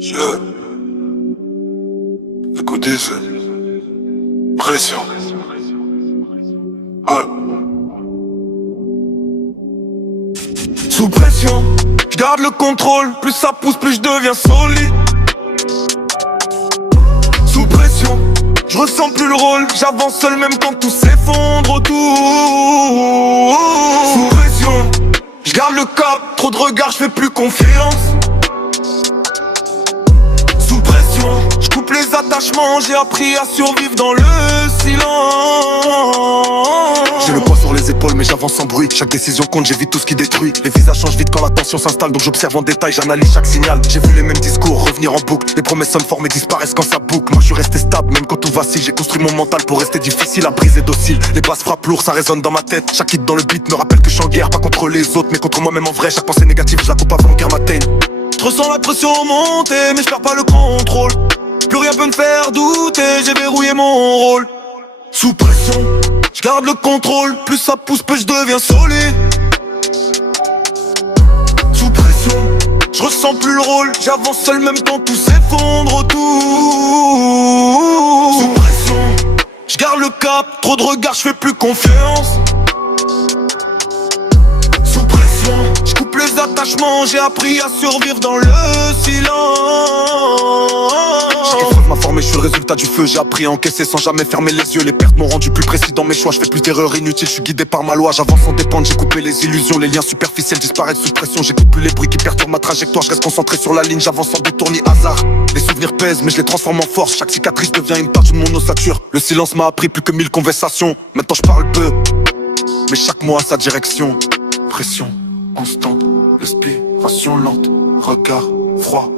Je écoutez ce pression. Ah. Sous pression, je garde le contrôle. Plus ça pousse, plus je deviens solide. Sous pression, je ressens plus le rôle. J'avance seul même quand tout s'effondre autour. Sous pression, je garde le cap. Trop de regards, je fais plus confiance. Sous pression, je coupe les attachements. J'ai appris à survivre dans le silence. J'ai le poids sur les épaules mais j'avance sans bruit. Chaque décision compte, j'évite tout ce qui détruit. Les visages changent vite quand la tension s'installe. Donc j'observe en détail, j'analyse chaque signal. J'ai vu les mêmes discours revenir en boucle. Les promesses sonnent fort mais disparaissent quand ça boucle. Moi je suis resté stable même quand tout vacille. J'ai construit mon mental pour rester difficile à briser docile. Les basses frappent lourd, ça résonne dans ma tête. Chaque hit dans le beat me rappelle que je suis en guerre. Pas contre les autres mais contre moi-même en vrai. Chaque pensée négative je la coupe avant que guerre m'atteigne. Je ressens la pression monter mais je perds pas le contrôle. Plus rien peut me faire douter, j'ai verrouillé mon rôle. Sous pression, je garde le contrôle. Plus ça pousse, plus je deviens solide. Sous pression, je ressens plus le rôle. J'avance seul même quand tout s'effondre autour. Sous pression, je garde le cap. Trop de regards, je fais plus confiance. Sous pression, je coupe les attachements. J'ai appris à survivre dans le silence. Chaque épreuve m'a formé, je suis le résultat du feu. J'ai appris à encaisser sans jamais fermer les yeux. Les pertes m'ont rendu plus précis dans mes choix. Je fais plus d'erreurs inutiles, je suis guidé par ma loi. J'avance sans dépendre, j'ai coupé les illusions. Les liens superficiels disparaissent sous pression. J'écoute plus les bruits qui perturbent ma trajectoire. Je reste concentré sur la ligne, j'avance sans détour ni hasard. Les souvenirs pèsent mais je les transforme en force. Chaque cicatrice devient une partie de mon ossature. Le silence m'a appris plus que 1000 conversations. Maintenant je parle peu, mais chaque mot a sa direction. Pression constante, respiration lente, regard froid,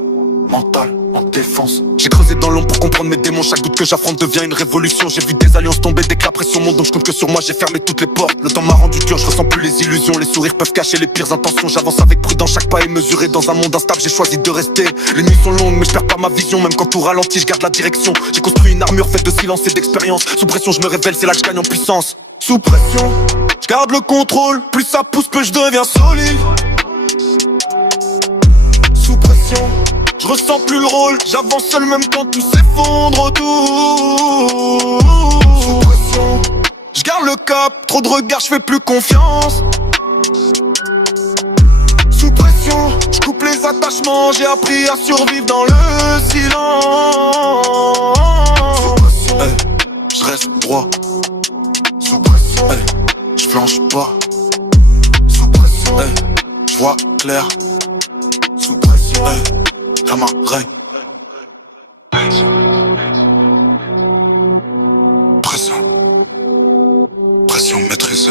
mental en défense. J'ai creusé dans l'ombre pour comprendre mes démons. Chaque doute que j'affronte devient une révolution. J'ai vu des alliances tomber dès que la pression monte. Donc je compte que sur moi, j'ai fermé toutes les portes. Le temps m'a rendu dur, je ressens plus les illusions. Les sourires peuvent cacher les pires intentions. J'avance avec prudence, chaque pas est mesuré. Dans un monde instable, j'ai choisi de rester. Les nuits sont longues mais je perds pas ma vision. Même quand tout ralentit, je garde la direction. J'ai construit une armure faite de silence et d'expérience. Sous pression, je me révèle, c'est là que je gagne en puissance. Sous pression, je garde le contrôle. Plus ça pousse, plus je deviens solide. Sous pression, je ressens plus le rôle. J'avance seul même quand tout s'effondre autour. Sous pression, je garde le cap. Trop de regards, je fais plus confiance. Sous pression, je coupe les attachements. J'ai appris à survivre dans le silence. Sous pression, hey, je reste droit. Sous pression, hey, je flanche pas. Sous pression, Hey, je vois clair. sous pression. Hey, la main règne. Pression, pression maîtrisée.